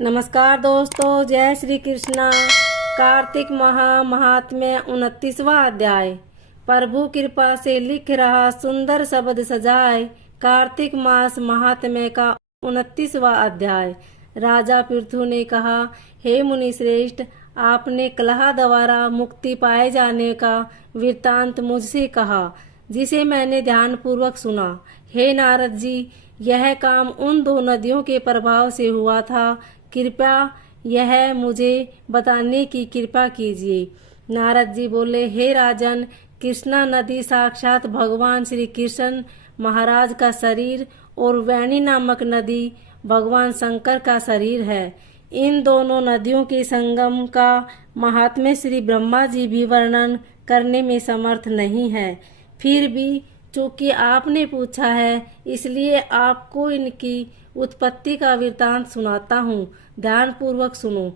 नमस्कार दोस्तों, जय श्री कृष्णा। कार्तिक महात्म्य 29वां अध्याय। प्रभु कृपा से लिख रहा सुंदर शब्द सजाए। कार्तिक मास महात्म्य का 29वां अध्याय। राजा पृथु ने कहा, हे मुनि श्रेष्ठ, आपने कलह द्वारा मुक्ति पाए जाने का वृत्तांत मुझसे कहा, जिसे मैंने ध्यान पूर्वक सुना। हे नारद जी, यह काम उन दो नदियों के प्रभाव से हुआ था। कृपया यह मुझे बताने की कृपा कीजिए। नारद जी बोले, हे राजन, कृष्णा नदी साक्षात भगवान श्री कृष्ण महाराज का शरीर और वेणी नामक नदी भगवान शंकर का शरीर है। इन दोनों नदियों के संगम का महात्म्य श्री ब्रह्मा जी भी वर्णन करने में समर्थ नहीं है। फिर भी चूंकि आपने पूछा है, इसलिए आपको इनकी उत्पत्ति का वृत्तांत सुनाता हूँ। ध्यान पूर्वक सुनो।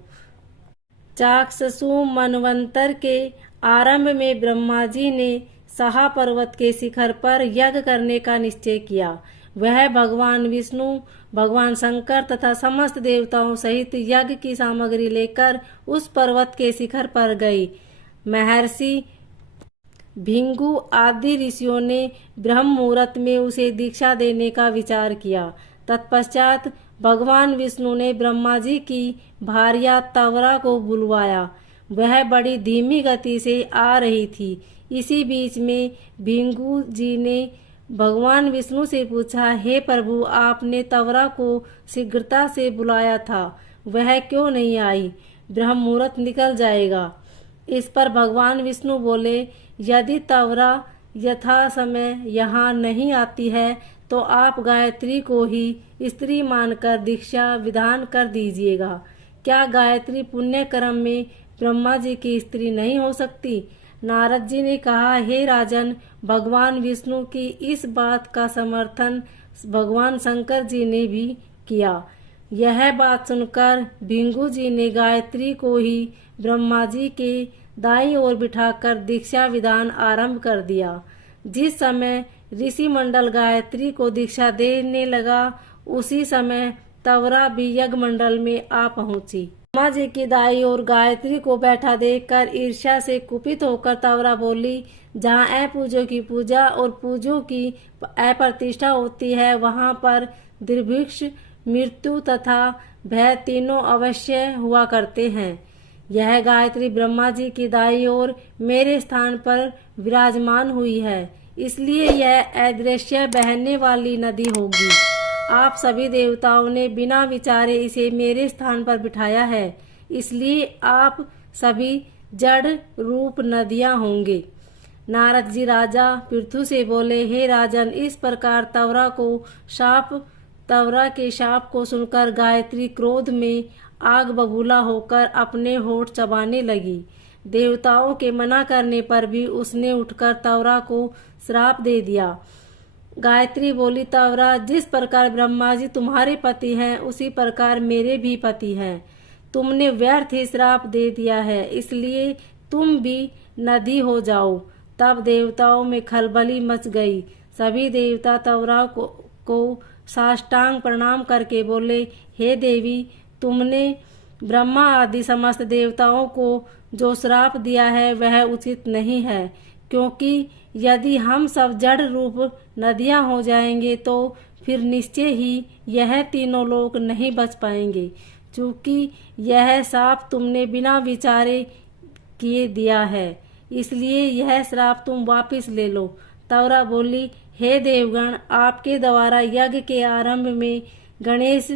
चाक्षसु मनवंतर के आरंभ में ब्रह्मा जी ने सहा पर्वत के शिखर पर यज्ञ करने का निश्चय किया। वह भगवान विष्णु, भगवान शंकर तथा समस्त देवताओं सहित यज्ञ की सामग्री लेकर उस पर्वत के शिखर पर गई। महर्षि भिंगु आदि ऋषियों ने ब्रह्म मुहूर्त में उसे दीक्षा देने का विचार किया। तत्पश्चात भगवान विष्णु ने ब्रह्मा जी की भार्या तवरा को बुलवाया। वह बड़ी धीमी गति से आ रही थी। इसी बीच में भिंगु जी ने भगवान विष्णु से पूछा, हे प्रभु, आपने तवरा को शीघ्रता से बुलाया था, वह क्यों नहीं आई? ब्रह्म मुहूर्त निकल जाएगा। इस पर भगवान विष्णु बोले, यदि तवरा यथा समय यहाँ नहीं आती है तो आप गायत्री को ही स्त्री मानकर दीक्षा विधान कर दीजिएगा। क्या गायत्री पुण्य कर्म में ब्रह्मा जी की स्त्री नहीं हो सकती? नारद जी ने कहा, हे राजन, भगवान विष्णु की इस बात का समर्थन भगवान शंकर जी ने भी किया। यह बात सुनकर भिंगु जी ने गायत्री को ही ब्रह्मा जी के दाईं ओर बिठाकर दीक्षा विधान आरंभ कर दिया। जिस समय ऋषि मंडल गायत्री को दीक्षा देने लगा, उसी समय तवरा भी यज्ञ मंडल में आ पहुंची। ब्रह्मा जी की दाई ओर गायत्री को बैठा देखकर ईर्ष्या से कुपित होकर तवरा बोली, जहाँ अपूजों की पूजा और पूजों की अप्रतिष्ठा होती है, वहाँ पर दुर्भिक्ष, मृत्यु तथा भय तीनों अवश्य हुआ करते हैं। यह गायत्री ब्रह्मा जी की दाई ओर मेरे स्थान पर विराजमान हुई है, इसलिए यह अदृश्य बहने वाली नदी होगी। आप सभी देवताओं ने बिना विचारे इसे मेरे स्थान पर बिठाया है, इसलिए आप सभी जड़ रूप नदियां होंगे। नारद जी राजा पृथु से बोले, हे राजन, इस प्रकार तवरा के शाप को सुनकर गायत्री क्रोध में आग बबूला होकर अपने होठ चबाने लगी। देवताओं के मना करने पर भी उसने उठकर तवरा को श्राप दे दिया। गायत्री बोली, तवरा, जिस प्रकार ब्रह्मा जी तुम्हारे पति हैं, उसी प्रकार मेरे भी पति हैं। तुमने व्यर्थ ही श्राप दे दिया है, इसलिए तुम भी नदी हो जाओ। तब देवताओं में खलबली मच गई। सभी देवता तवरा को साष्टांग प्रणाम करके बोले, हे देवी, तुमने ब्रह्मा आदि समस्त देवताओं को जो श्राप दिया है वह उचित नहीं है, क्योंकि यदि हम सब जड़ रूप नदियां हो जाएंगे तो फिर निश्चय ही यह तीनों लोक नहीं बच पाएंगे। चूंकि यह श्राप तुमने बिना विचारे किए दिया है, इसलिए यह श्राप तुम वापस ले लो। तवरा बोली, हे देवगण, आपके द्वारा यज्ञ के आरंभ में गणेश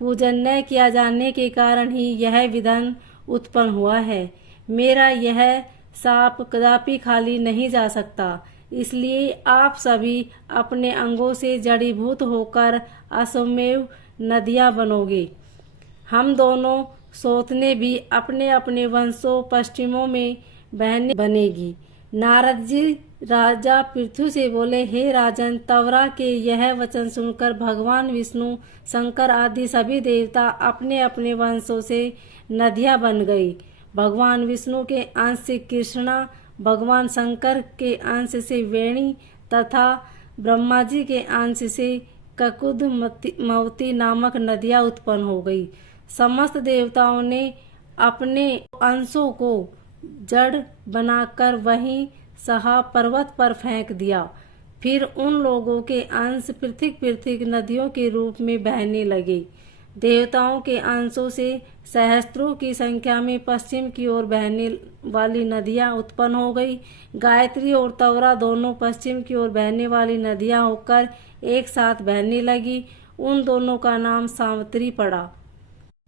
पूजन न किया जाने के कारण ही यह विधान उत्पन्न हुआ है। मेरा यह साप कदापि खाली नहीं जा सकता, इसलिए आप सभी अपने अंगों से जड़ीभूत होकर असमेव नदियां बनोगे। हम दोनों सोतने भी अपने अपने वंशों पश्चिमों में बहने बनेगी। नारद जी राजा पृथु से बोले, हे राजन, तवरा के यह वचन सुनकर भगवान विष्णु, शंकर आदि सभी देवता अपने अपने वंशों से नदियां बन गई। भगवान विष्णु के अंश से कृष्णा, भगवान शंकर के अंश से वेणी तथा ब्रह्मा जी के अंश से ककुद मवती नामक नदियां उत्पन्न हो गई। समस्त देवताओं ने अपने अंशों को जड़ बनाकर वहीं सहा पर्वत पर फेंक दिया। फिर उन लोगों के अंश पृथक पृथक नदियों के रूप में बहने लगे। देवताओं के अंशों से सहस्त्रों की संख्या में पश्चिम की ओर बहने वाली नदियां उत्पन्न हो गई। गायत्री और तवरा दोनों पश्चिम की ओर बहने वाली नदियां होकर एक साथ बहने लगी। उन दोनों का नाम सावित्री पड़ा।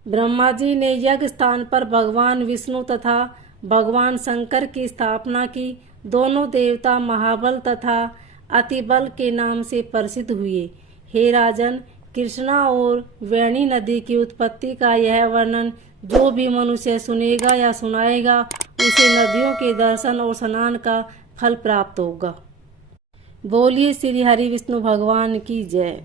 ब्रह्मा जी ने यज्ञ स्थान पर भगवान विष्णु तथा भगवान शंकर की स्थापना की। दोनों देवता महाबल तथा अतिबल के नाम से प्रसिद्ध हुए। हे राजन, कृष्णा और वेणी नदी की उत्पत्ति का यह वर्णन जो भी मनुष्य सुनेगा या सुनाएगा उसे नदियों के दर्शन और स्नान का फल प्राप्त होगा। बोलिए श्री हरि विष्णु भगवान की जय।